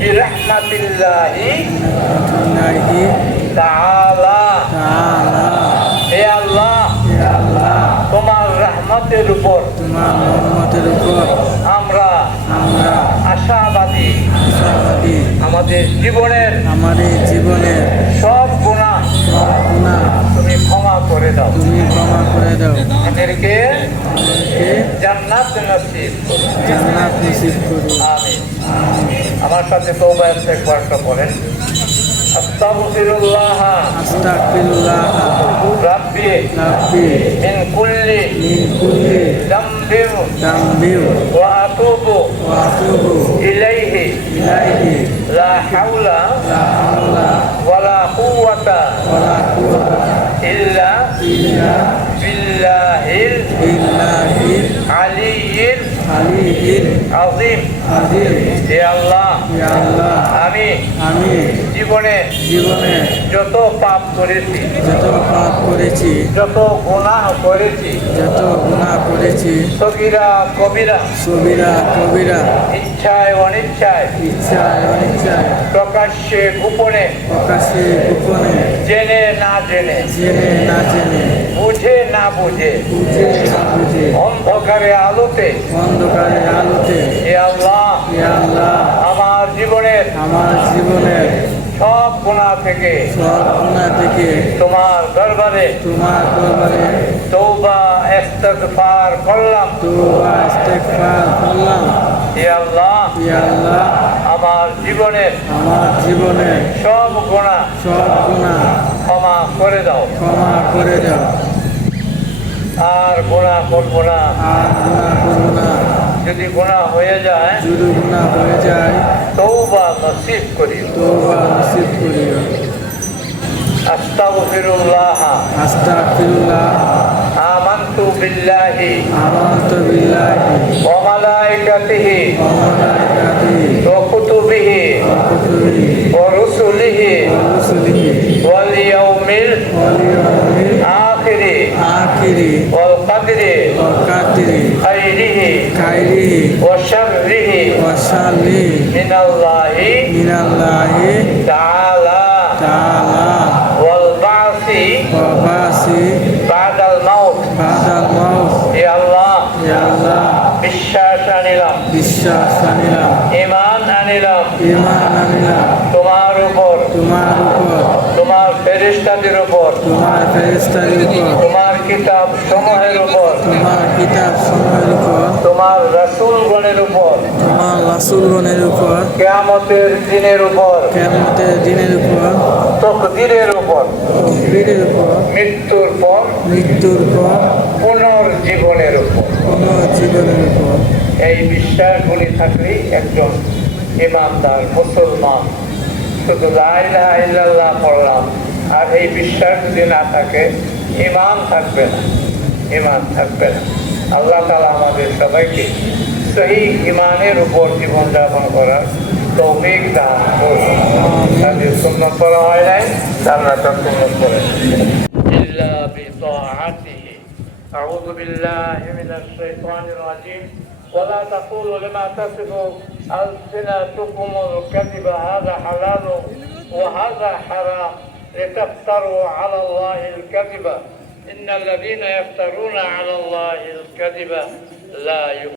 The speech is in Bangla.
বিরহমাতিল্লাহি রহমতুল্লাহি তাআলা। তাআলা। হে আল্লাহ হে আল্লাহ। তোমার রহমতের উপর তোমার রহমতের উপর আমরা আমরা আশাবাদী। আশাবাদী। আমাদের জীবনের আমাদের জীবনের সব গুণা সব গুনাহ তুমি ক্ষমা করে দাও। তুমি ক্ষমা করে দাও। আমাদেরকে জান্নাত নসিব জান্নাত নসিব করো। আমিন। আমার সাথে তৌবা একবারটা বলেন। আস্তাগফিরুল্লাহ। আস্তাগফিরুল্লাহ। রাব্বি। রাব্বি। মিন কুল্লি। মিন কুল্লি। যামবিন দাম্বিউ। ওয়া আতুবু। ওয়া আতুবু। ইলাইহি। ইলাইহি। লা হাওলা। লা হাওলা। ওয়ালা কুওয়াতা। ওয়ালা কুওয়াতা। ইল্লা ইল্লা বিল্লাহিল বিল্লাহিল আলিয়্যিল আলিয়্যিল আযীম। আযীম। হে আল্লাহ আমি আমি জীবনে জীবনে যত পাপ করেছি যত পাপ করেছি যত গুনাহ করেছি যত গুনাহ করেছি সগীরা কবিরা সবিরা কবিরা ইচ্ছায় অনিচ্ছায় ইচ্ছায় অনিচ্ছায় প্রকাশ্যে গোপনে প্রকাশে গোপনে জেনে না জেনে জেনে না জেনে বুঝে না বুঝে বুঝে না বুঝে অন্ধকারে আলোতে অন্ধকারে আলোতে হে আল্লাহ ইয়া আল্লাহ আমার জীবনের সব গুণা থেকে সব গুণা থেকে তোমার দরবারে তোমার দরবারে তৌবা ইস্তেগফার করলাম। তোবা ইস্তেগফার করলাম। হে আল্লাহ ইয়া আল্লাহ আমার জীবনের আমার জীবনের সব গুণা সব গুণা ক্ষমা করে দাও। ক্ষমা করে দাও। আর গুণা করব না। আর গুণা করব না। যদি গুণা হয়ে যায় যদি গুণা হয়ে যায় তৌবা নসিব করিও। তোবা নসিব করিও। আস্তাগফিরুল্লাহ। আস্তাগফিরুল্লাহ। আমানতু বিল্লাহি। আমানত বিল্লাহি। ওয়া মালাইকাতিহি। ওয়া মালাইকাতিহি। ওয়া কুতুবিহি। ওয়া কুতুবিহি ওয়া রুসুলিহি। ওয়া রুসুলিহি। ওয়াল ইয়াউমিল ওয়াল ইয়াউমিল আখিরি। আখিরি। ওয়াল কদরি। ওয়া কাদিরি। খাইরিহি। খাইরিহি। ওয়া শাররিহি। ওয়া শাররিহি। মিনাল্লাহি মিনাল্লাহি তাআলা তাআলা ওয়াল বাসি ওয়া বাসি বাদাল মাউত বাদাল মাউত হে আল্লাহ ইয়া আল্লাহ বিশ্বাস আনিলাম বিশ্বাস আনিলাম ইমান আনিলাম ইমান আনিলাম তোমার উপর তোমার উপর তোমার ফেরিস্তাদের উপর তোমার ফেরেস্তার উপর তোমার কিতাব সমূহের উপর তোমার কিতাব সময়ের উপর তোমার রসুলগণের উপর তোমার রাসুলগণের উপর। কেয়ামতের দিনের উপর। কেমতের দিনের উপর। তকদিরের উপর। বীরের উপর। মৃত্যুর পর। মৃত্যুর পর। পুনর্জীবনের উপর। কোন জীবনের উপর। এই বিশ্বাসগুলি থাকলেই একজন ইমানদার মুসলমান। শুধু লাইলা ইল্লাল্লাহ পড়লাম। আর এই বিশ্বাস যদি না থাকে ইমান থাকবে না। ইমান থাকবে না। আল্লাহ তালা আমাদের সবাইকে সেই ইমানের উপর জীবনযাপন করার তৌফিক দান করুন তাদের সুন্নত করা হয় নাই তারা তো সুন্নত করে إلا بطاعته أعوذ بالله من الشيطان الرجيم ولا تقولوا لما تصف ألسنتكم الكذب هذا حلال وهذا حرام لتفتروا على الله الكذب إن الذين يفترون على الله الكذب لا يفلحون